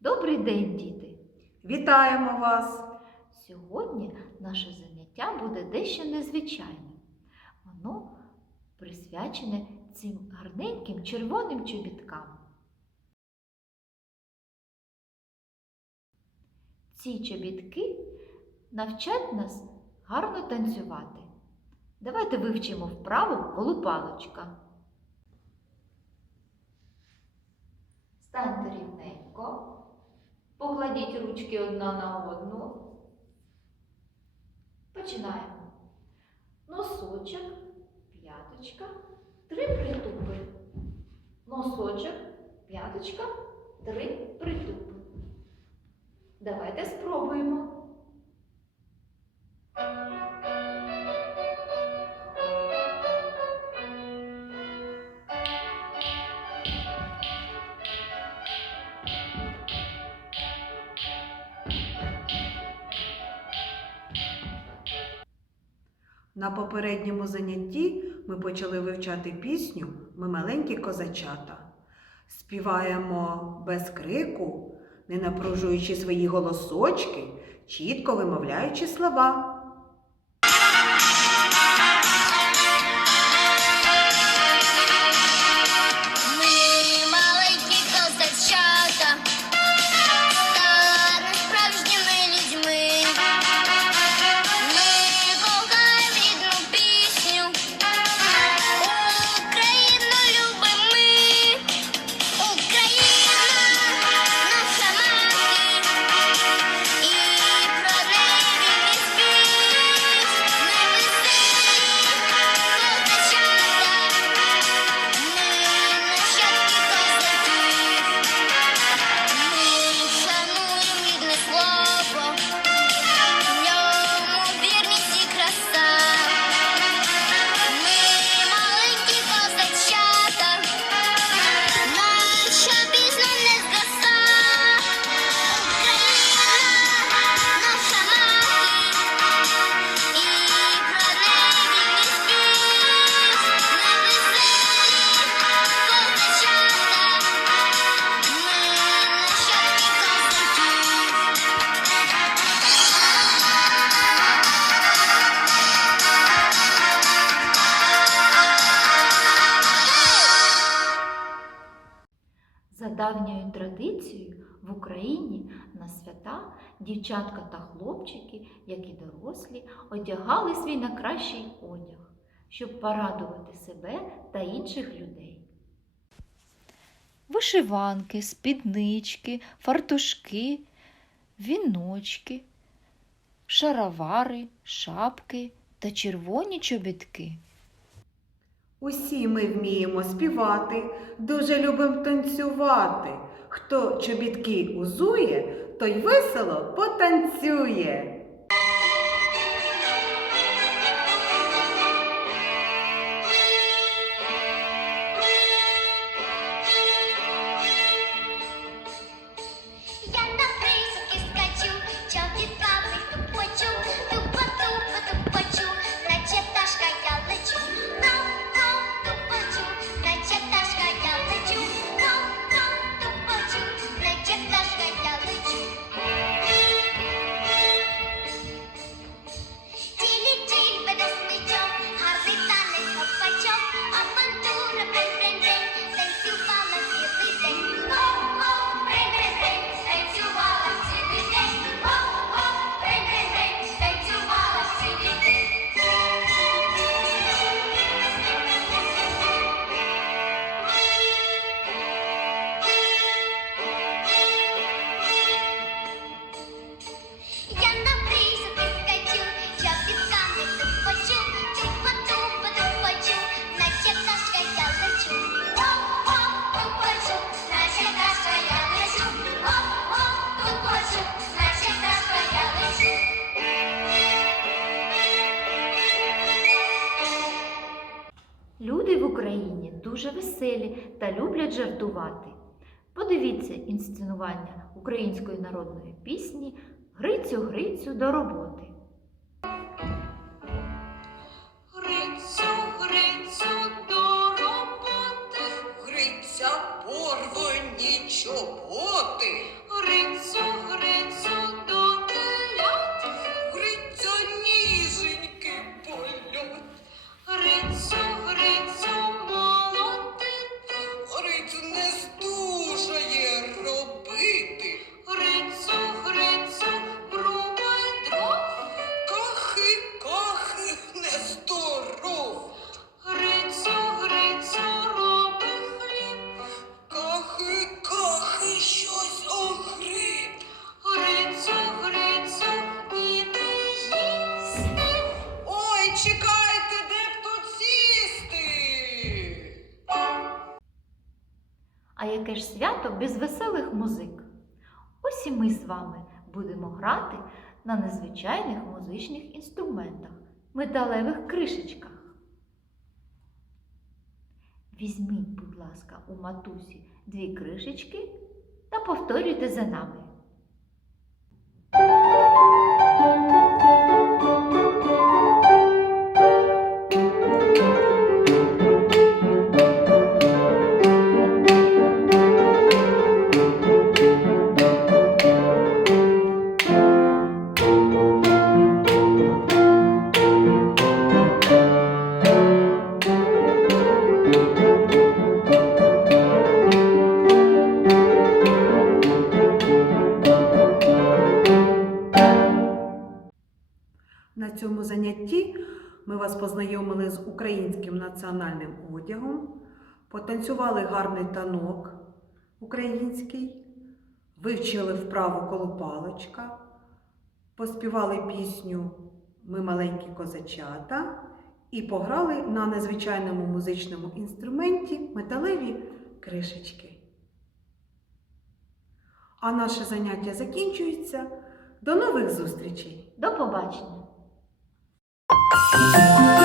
Добрий день, діти! Вітаємо вас! Сьогодні наше заняття буде дещо незвичайним. Воно присвячене цим гарненьким червоним чобіткам. Ці чобітки навчать нас гарно танцювати. Давайте вивчимо вправу колупалочка. Станьте рівненько. Покладіть ручки одна на одну. Починаємо. Носочок, п'яточка, три притупи. Носочок, п'яточка, три притупи. Давайте спробуємо. На попередньому занятті ми почали вивчати пісню Ми маленькі козачата. Співаємо без крику, не напружуючи свої голосочки, чітко вимовляючи слова. Давньою традицією в Україні на свята дівчатка та хлопчики, як і дорослі, одягали свій найкращий одяг, щоб порадувати себе та інших людей. Вишиванки, спіднички, фартушки, віночки, шаровари, шапки та червоні чобітки. Усі ми вміємо співати, дуже любимо танцювати. Хто чобітки узує, той весело потанцює. Люблять жартувати. Подивіться інсценування української народної пісні Грицю, Грицю до роботи. Грицю, Грицю, до роботи, Гриця порвані чоботи. Грицю, А яке ж свято без веселих музик? Ось і ми з вами будемо грати на незвичайних музичних інструментах, металевих кришечках. Візьміть, будь ласка, у матусі дві кришечки та повторюйте за нами. Занятті ми вас познайомили з українським національним одягом, потанцювали гарний танок український, вивчили вправу колопалочка, поспівали пісню Ми маленькі козачата і пограли на незвичайному музичному інструменті металеві кришечки. А наше заняття закінчується. До нових зустрічей! До побачення! Thank you.